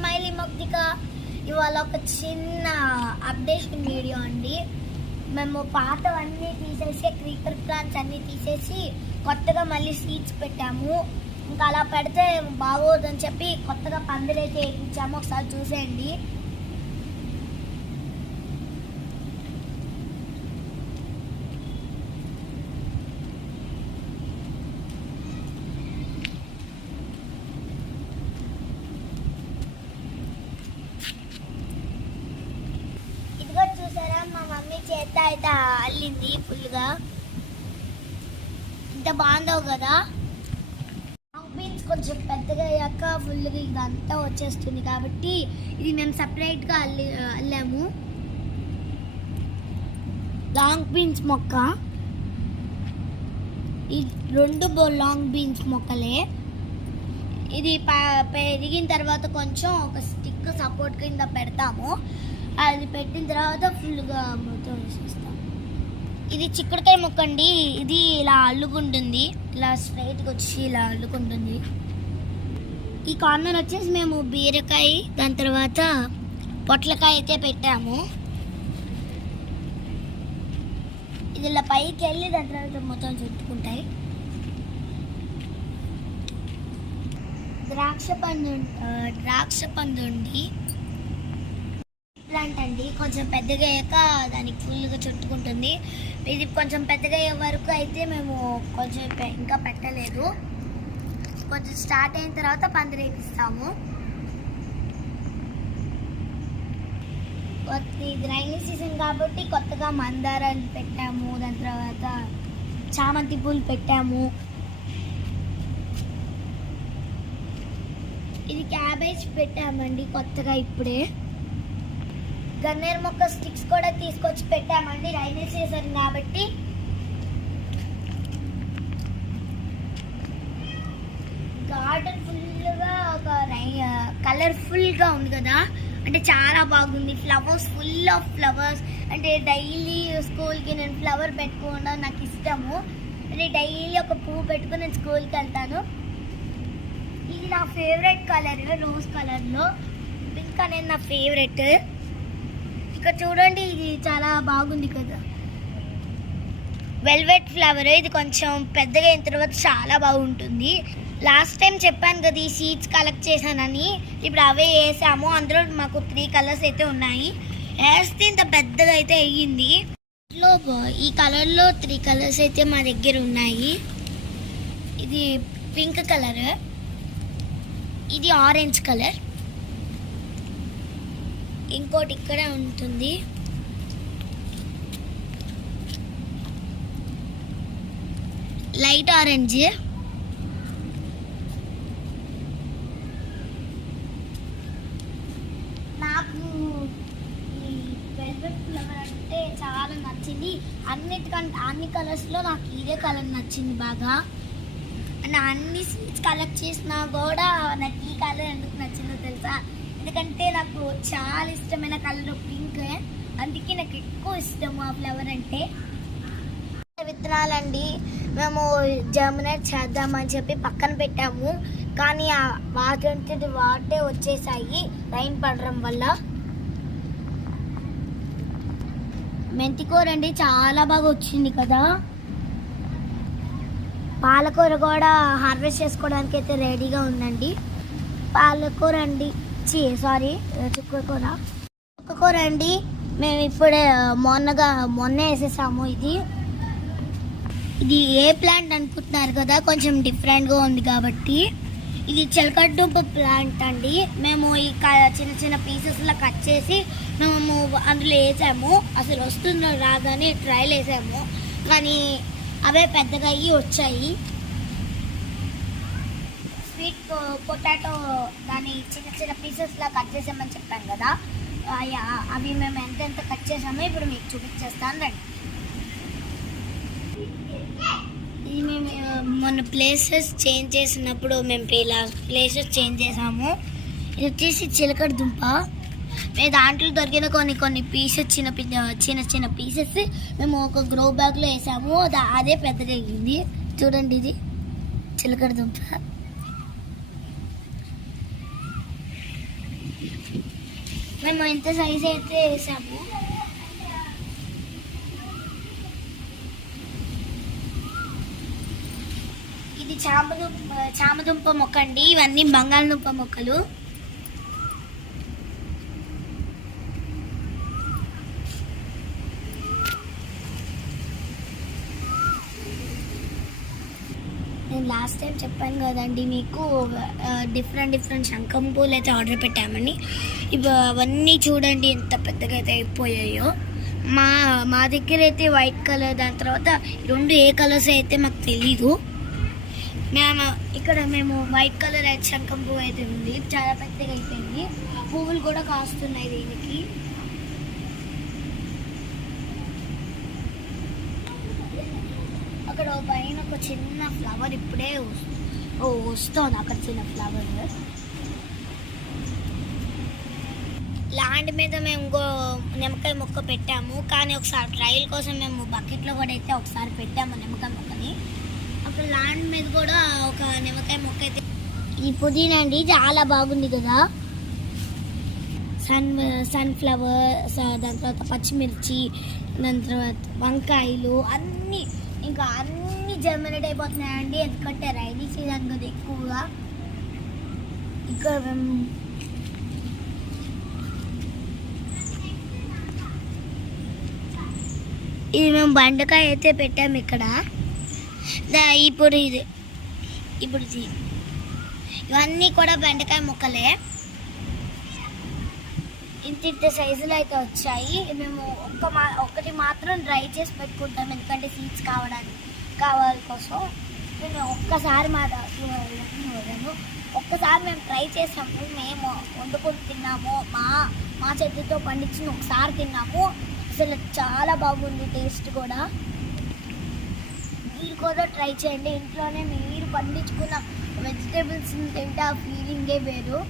Smiley మొక్తిక ఇవాళ ఒక చిన్న అప్డేషన్ వీడియో అండి. మేము పాతవన్నీ తీసేసి క్రీకర్ ప్లాంట్స్ అన్నీ తీసేసి కొత్తగా మళ్ళీ సీడ్స్ పెట్టాము. ఇంకా అలా పెడితే బాగోదని చెప్పి కొత్తగా పందిరైతే వేయించాము ఒకసారి చూసేయండి ఇదిగో చూసారా మా మమ్మీ చేత అయితే అల్లింది ఫుల్గా. ఇంత బాగుందో కదా? లాంగ్ బీన్స్ కొంచెం పెద్దగా అయ్యాక ఫుల్గా ఇదంతా వచ్చేస్తుంది కాబట్టి ఇది మేము సపరేట్గా అల్లి అల్లాము. లాంగ్ బీన్స్ మొక్క. ఈ రెండు బో- లాంగ్ బీన్స్ మొక్కలే. ఇది పెరిగిన తర్వాత కొంచెం ఒక స్టిక్ సపోర్ట్ కింద పెడతాము. అది పెట్టిన తర్వాత ఫుల్గా మొత్తం ఇది చిక్కుడుకాయ మొక్క అండి. ఇది ఇలా అల్లుకుంటుంది. ఇలా స్ట్రైట్గా వచ్చి ఇలా అల్లుకుంటుంది. ఈ కార్నర్ వచ్చేసి మేము బీరకాయ దాని తర్వాత పొట్లకాయ అయితే పెట్టాము. ఇది ఇలా పైకి వెళ్ళి దాని తర్వాత మొత్తం చుట్టుకుంటాయి. ద్రాక్ష పండు ద్రాక్ష పండు ఉంది ప్లాంట్ అండి కొంచెం పెద్దగా అయ్యాక దానికి ఫుల్గా చుట్టుకుంటుంది. ఇది కొంచెం పెద్దగా అయ్యే వరకు అయితే మేము కొంచెం ఇంకా పెట్టలేదు. కొంచెం స్టార్ట్ అయిన తర్వాత పందిరేపిస్తాము కొత్త ఇది రైనీ సీజన్ కాబట్టి కొత్తగా మందారాలు పెట్టాము. దాని తర్వాత చామంతి పూలు పెట్టాము. ఇది క్యాబేజ్ పెట్టామండి కొత్తగా ఇప్పుడే. గన్నేరు మొక్క స్టిక్స్ కూడా తీసుకొచ్చి పెట్టామండి రైనీ సీజన్ కాబట్టి. గార్డెన్ ఫుల్గా ఒక కలర్ఫుల్గా ఉంది కదా. అంటే చాలా బాగుంది. Flowers full of flowers. అంటే డైలీ స్కూల్కి నేను ఫ్లవర్ పెట్టుకోవడం నాకు ఇష్టము. అంటే డైలీ ఒక పువ్వు పెట్టుకుని నేను స్కూల్కి వెళ్తాను. ఇది నా ఫేవరెట్ కలర్ రోజ్ కలర్లో. పింక్ అనేది నా ఫేవరెట్. ఇక్కడ చూడండి ఇది చాలా బాగుంది కదా. వెల్వెట్ ఫ్లవర్ ఇది కొంచెం పెద్దగా అయిన తర్వాత చాలా బాగుంటుంది. లాస్ట్ టైం చెప్పాను కదా ఈ సీడ్స్ కలెక్ట్ చేశానని. ఇప్పుడు అవే వేసాము. అందులో మాకు త్రీ కలర్స్ అయితే ఉన్నాయి. వేస్తే ఇంత పెద్దగా అయితే అయ్యింది. ఈ కలర్లో త్రీ కలర్స్ అయితే మా దగ్గర ఉన్నాయి. ఇది పింక్ కలర్ ఇది ఆరెంజ్ కలర్ ఇంకోటి ఇక్కడే ఉంటుంది. Light orange. నాకు ఈ వెల్వెట్ ఫ్లవర్ అంటే చాలా నచ్చింది. అన్నిటికంటే అన్ని కలర్స్లో నాకు ఇదే కలర్ నచ్చింది బాగా. అన్ని సీట్స్ కలెక్ట్ చేసినా కూడా నాకు ఈ కలర్ ఎందుకు నచ్చిందో తెలుసా? ఎందుకంటే నాకు చాలా ఇష్టమైన కలర్ పింక్. అందుకే నాకు ఎక్కువ ఇష్టము ఆ ఫ్లవర్ అంటే. విత్తనాలండి మేము జర్మినేట్ చేద్దామని చెప్పి పక్కన పెట్టాము. కానీ ఆ వాటి వాటే వచ్చేసాయి. రైన్ పడడం వల్ల. మెంతికూర అండి చాలా బాగా వచ్చింది కదా. పాలకూర కూడా హార్వెస్ట్ చేసుకోవడానికి అయితే రెడీగా ఉందండి. పాలకూర అండి. చి సారీ చుక్కకూర చుక్కకూర అండి మేము ఇప్పుడే మొన్నగా మొన్న వేసేసాము ఇది. ఇది ఏ ప్లాంట్ అనుకుంటున్నారు కదా కొంచెం డిఫరెంట్గా ఉంది కాబట్టి. ఇది చిలకడ్డుంప ప్లాంట్ అండి. మేము ఈ చిన్న చిన్న పీసెస్లా కట్ చేసి మేము అందులో వేసాము. అసలు వస్తుందో రాదని ట్రయల్ వేసాము. కానీ అవే పెద్దగా అయ్యి వచ్చాయి. స్వీట్ పొటాటో దాని చిన్న చిన్న పీసెస్లా కట్ చేసామని చెప్పాను కదా. అవి మేము ఎంతెంత కట్ చేసామో ఇప్పుడు మీకు చూపించేస్తాను రండి. ఇది మేము మొన్న ప్లేసెస్ చేంజ్ చేసినప్పుడు మేము ఇలా ప్లేసెస్ చేంజ్ చేసాము. ఇది వచ్చేసి చిలకడ దుంప. మేము దాంట్లో దొరికిన కొన్ని కొన్ని పీసెస్ చిన్న చిన్న చిన్న పీసెస్ మేము ఒక గ్రో బ్యాగ్లో వేసాము. అదే పెద్దదయ్యింది చూడండి ఇది చిలకడ దుంప. మేము ఎంత సైజ్ అయితే వేసాము ఇది చామదుంప చామదుంప మొక్క అండి ఇవన్నీ బంగాళదుంప మొక్కలు. నేను లాస్ట్ టైం చెప్పాను కదండి మీకు డిఫరెంట్ డిఫరెంట్ శంఖం పూలు అయితే ఆర్డర్ పెట్టామని. ఇవి అవన్నీ చూడండి ఎంత పెద్దగా అయితే అయిపోయాయో. మా మా దగ్గర అయితే వైట్ కలర్ దాని తర్వాత రెండు ఏ కలర్స్ అయితే మాకు తెలీదు. మేము ఇక్కడ మేము వైట్ కలర్ అయితే శంఖం పువ్వు అయితే ఉంది. చాలా పెద్దగా అయిపోయింది. పువ్వులు కూడా కాస్తున్నాయి దీనికి. అక్కడ పైన ఒక చిన్న ఫ్లవర్ ఇప్పుడే ఓ వస్తుంది అక్కడ చిన్న ఫ్లవర్. ల్యాండ్ మీద మేము ఇంకో నిమ్మకాయ మొక్క పెట్టాము కానీ ఒకసారి ట్రయల్ కోసం మేము బకెట్లో కూడా అయితే ఒకసారి పెట్టాము నిమ్మకాయ మొక్కని. అక్కడ ల్యాండ్ మీద కూడా ఒక నిమ్మకాయ మొక్క అయితే ఈ పుదీనా అండి చాలా బాగుంది కదా. సన్ సన్ఫ్లవర్ దాని తర్వాత పచ్చిమిర్చి దాని తర్వాత వంకాయలు అన్నీ ఇంకా అన్ని జర్మినేట్ అయిపోతున్నాయండి. ఎందుకంటే రైనీ సీజన్ కదా ఎక్కువగా. ఇక్కడ మేము ఇది మేము బండకాయ అయితే పెట్టాము ఇక్కడ. దా ఇప్పుడు ఇది. ఇప్పుడు ఇది. ఇవన్నీ కూడా బెండకాయ ముక్కలే. ఇంత ఇంత సైజులు అయితే వచ్చాయి. మేము ఒక్క మా ఒకటి మాత్రం డ్రై చేసి పెట్టుకుంటాం. ఎందుకంటే సీడ్స్ కావడానికి కావాలి కోసం. మేము ఒక్కసారి మా వదను ఒక్కసారి మేము ట్రై చేసాము మేము వండుకొని తిన్నాము. మా మా చేతితో పండించిన ఒకసారి తిన్నాము. అసలు చాలా బాగుంది టేస్ట్ కూడా. మీరు కూడా ట్రై చేయండి. ఇంట్లోనే మీరు పండించుకున్న వెజిటేబుల్స్ తింటే ఆ ఫీలింగే వేరు.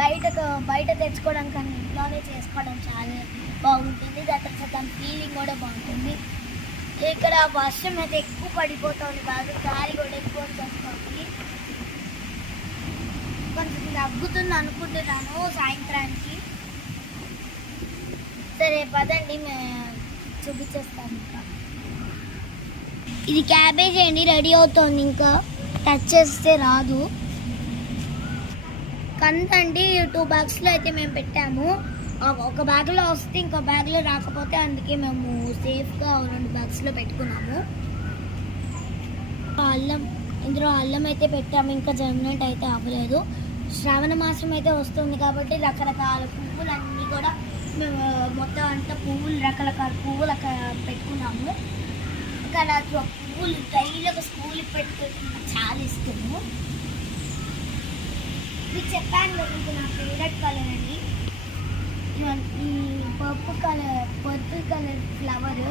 బయట బయట తెచ్చుకోవడం కన్నా ఇంట్లోనే చేసుకోవడం చాలా బాగుంటుంది. దాని తర్వాత దాని ఫీలింగ్ కూడా బాగుంటుంది. ఇక్కడ వర్షం అయితే ఎక్కువ పడిపోతుంది బాగా గాలి కూడా ఎక్కువ వచ్చేస్తుంది కొంచెం తగ్గుతుంది అనుకుంటున్నాను సాయంత్రానికి. సరే పదండి మేము చూపించేస్తాను ఇంకా. ఇది క్యాబేజ్ అండి రెడీ అవుతోంది ఇంకా. టచ్ చేస్తే రాదు. కంత అండి టూ బ్యాగ్స్లో అయితే మేము పెట్టాము. ఒక- బ్యాగ్లో వస్తే ఇంకో బ్యాగ్లో రాకపోతే అందుకే మేము సేఫ్గా రెండు బ్యాగ్స్లో పెట్టుకున్నాము. అల్లం ఇందులో అల్లం అయితే పెట్టాము. ఇంకా జర్మినేట్ అయితే అవ్వలేదు. శ్రావణ మాసం అయితే వస్తుంది కాబట్టి రకరకాల పువ్వులు అన్నీ కూడా మేము మొత్తం అంతా పువ్వులు రకరకాల పువ్వులు అక్కడ పెట్టుకున్నాము. ఇంకా నాకు పువ్వులు డైలీ ఒక స్కూల్కి పెట్టుకుంటే నాకు చాలా ఇష్టము. మీకు చెప్పాను కదా ఇది నా ఫేవరెట్ కలర్ అండి ఈ purple colour purple colour flower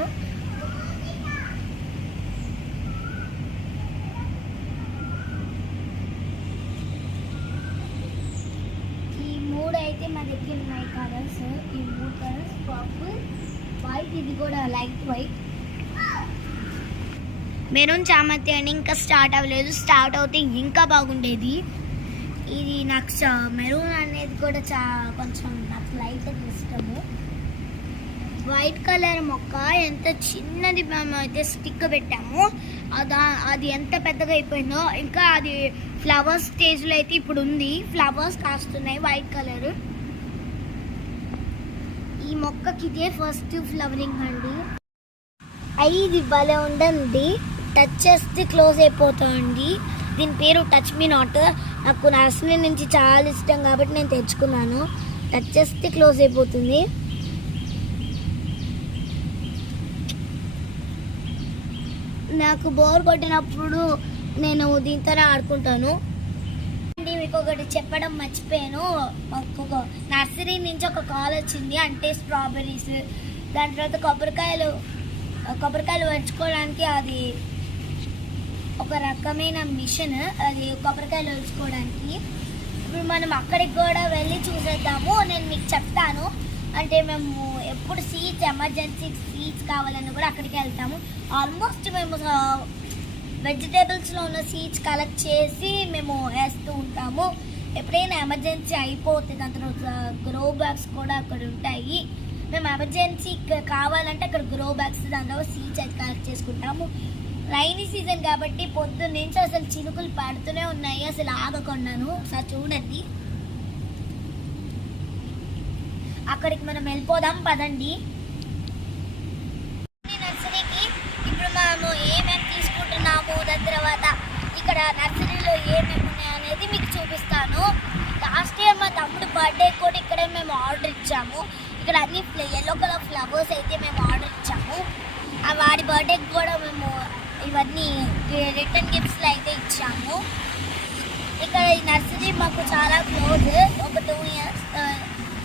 ఈ మూడు అయితే మా దగ్గర ఉన్నాయి కలర్స్ ఈ మూడు కలర్స్ పర్పుల్ వైట్ ఇది కూడా లైట్ వైట్ మెరూన్ చామంతి అని ఇంకా స్టార్ట్ అవ్వలేదు. స్టార్ట్ అవుతే ఇంకా బాగుండేది. ఇది నాకు చా- మెరూన్ అనేది కూడా చా కొంచెం నాకు లైట్ ఇష్టము. వైట్ కలర్ మొక్క ఎంత చిన్నది మేము అయితే స్టిక్ పెట్టాము. అదా అది ఎంత పెద్దగా అయిపోయిందో ఇంకా అది ఫ్లవర్ స్టేజ్లో అయితే ఇప్పుడు ఉంది. ఫ్లవర్స్ కాస్తున్నాయి వైట్ కలర్ ఈ మొక్కకి ఇదే ఫస్ట్ ఫ్లవరింగ్ అండి. అయ్యి ఇది భలే ఉందండి. టచ్ చేస్తే క్లోజ్ అయిపోతుంది. దీని పేరు టచ్ మీ నాట్ నాకు నర్సరీ నుంచి చాలా ఇష్టం కాబట్టి నేను తెచ్చుకున్నాను. టచ్ చేస్తే క్లోజ్ అయిపోతుంది. నాకు బోర్ కొట్టినప్పుడు నేను దీంతో ఆడుకుంటాను. అండి మీకు ఒకటి చెప్పడం మర్చిపోయాను. మాకు ఒక నర్సరీ నుంచి ఒక కాల్ వచ్చింది. అంటే స్ట్రాబెర్రీస్ దాని తర్వాత కొబ్బరికాయలు కొబ్బరికాయలు వంచుకోవడానికి అది ఒక రకమైన మిషన్ అది కొబ్బరికాయలు వంచుకోవడానికి ఇప్పుడు మనం అక్కడికి కూడా వెళ్ళి చూసేద్దాము నేను మీకు చెప్తాను. అంటే మేము ఎప్పుడు సీట్స్ ఎమర్జెన్సీ సీట్స్ కావాలని కూడా అక్కడికి వెళ్తాము. ఆల్మోస్ట్ మేము వెజిటేబుల్స్లో ఉన్న సీడ్స్ కలెక్ట్ చేసి మేము వేస్తూ ఉంటాము. ఎప్పుడైనా ఎమర్జెన్సీ అయిపోతుంది దాని గ్రో బ్యాగ్స్ కూడా అక్కడ ఉంటాయి. మేము ఎమర్జెన్సీ కావాలంటే అక్కడ గ్రో బ్యాగ్స్ దాంట్లో తర్వాత సీడ్స్ అయితే కలెక్ట్ చేసుకుంటాము. రైనీ సీజన్ కాబట్టి పొద్దున్న నుంచి అసలు చినుకులు పడుతూనే ఉన్నాయి. అసలు ఆగకుండాను. ఒకసారి చూడండి. అక్కడికి మనం వెళ్ళిపోదాం పదండి. నర్సరీకి ఇప్పుడు మనము ఏమేమి తీసుకుంటున్నాము దాని తర్వాత ఇక్కడ నర్సరీలో ఏమేమి ఉన్నాయి అనేది మీకు చూపిస్తాను. లాస్ట్ ఇయర్ మా తమ్ముడు బర్త్డే కూడా ఇక్కడే మేము ఆర్డర్ ఇచ్చాము. ఇక్కడ అన్ని ఎల్లో కలర్ ఫ్లవర్స్ అయితే మేము ఆర్డర్ ఇచ్చాము. ఆ వాడి బర్త్డేకి కూడా మేము ఇవన్నీ రిటర్న్ గిఫ్ట్స్లో అయితే ఇచ్చాము. ఇక్కడ ఈ నర్సరీ మాకు చాలా క్లోజ్. ఒక టూ ఇయర్స్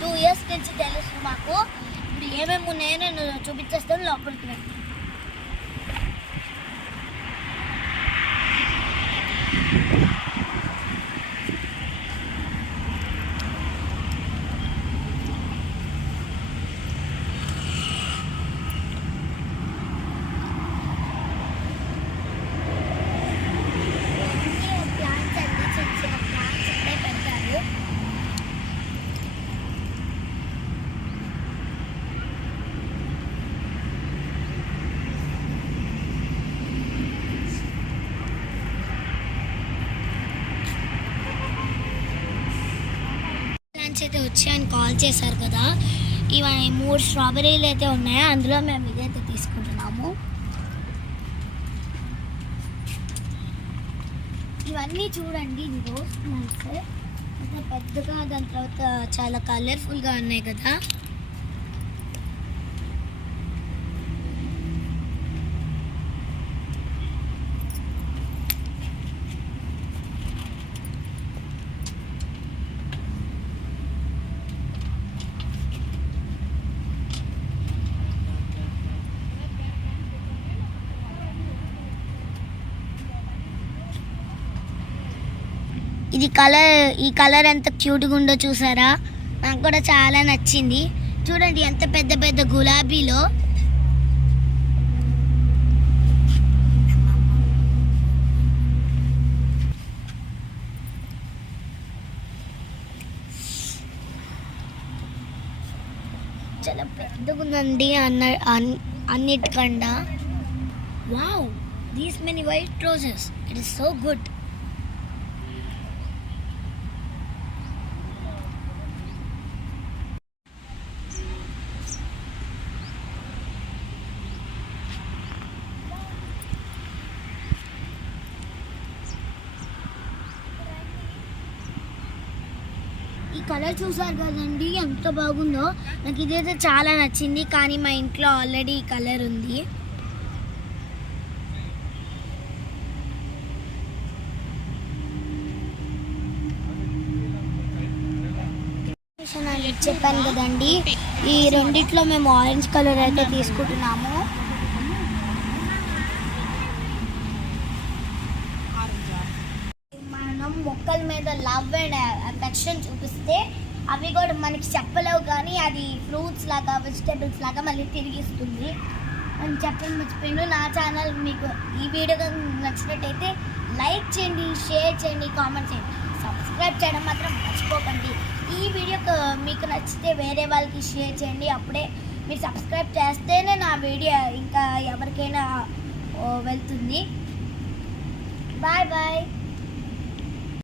టూ ఇయర్స్ నుంచి తెలుసు మాకు. ఇప్పుడు ఏమేమి ఉన్నాయో నేను చూపించేస్తాను లోపలికి వెళ్ళి Thank you అండి చిన్న చిన్న ప్లాంట్స్ ఇక్కడే పెడతారు అయితే వచ్చి ఆయన కాల్ చేశారు కదా ఇవన్నీ మూడు స్ట్రాబెరీలు అయితే ఉన్నాయో? అందులో మేము ఇదైతే తీసుకుంటున్నాము. ఇవన్నీ చూడండి ఇది రోజ్ ప్లాంట్స్ పెద్దగా దాని తర్వాత చాలా కలర్ఫుల్గా ఉన్నాయి కదా. ఇది కలర్ ఈ కలర్ ఎంత క్యూట్గా ఉందో చూసారా? నాకు కూడా చాలా నచ్చింది. చూడండి ఎంత పెద్ద పెద్ద గులాబీలో. చాలా పెద్దగా ఉందండి అన్న అన్- అన్నిటికన్నా wow these many white roses it is so good ఈ కలర్ చూసారు కదండి ఎంత బాగుందో. నాకు ఇదైతే చాలా నచ్చింది కానీ మా ఇంట్లో ఆల్రెడీ ఈ కలర్ ఉంది. చెప్పాను కదండి ఈ రెండిట్లో మేము ఆరెంజ్ కలర్ అయితే తీసుకుంటున్నాము మనం మొక్కల మీద లవ్ అండ్ అఫెక్షన్ చూపిస్తే అవి కూడా మనకి చెప్పలేవు కానీ అది ఫ్రూట్స్ లాగా వెజిటేబుల్స్ లాగా మళ్ళీ తిరిగిస్తుంది. అని చెప్పడం మర్చిపోయిండు నా ఛానల్ మీకు ఈ వీడియో నచ్చినట్టయితే లైక్ చేయండి షేర్ చేయండి కామెంట్ చేయండి. సబ్స్క్రైబ్ చేయడం మాత్రం మర్చిపోకండి. ఈ వీడియో మీకు నచ్చితే వేరే వాళ్ళకి షేర్ చేయండి. అప్పుడే మీరు సబ్స్క్రైబ్ చేస్తేనే నా వీడియో ఇంకా ఎవరికైనా వెళ్తుంది. Bye bye.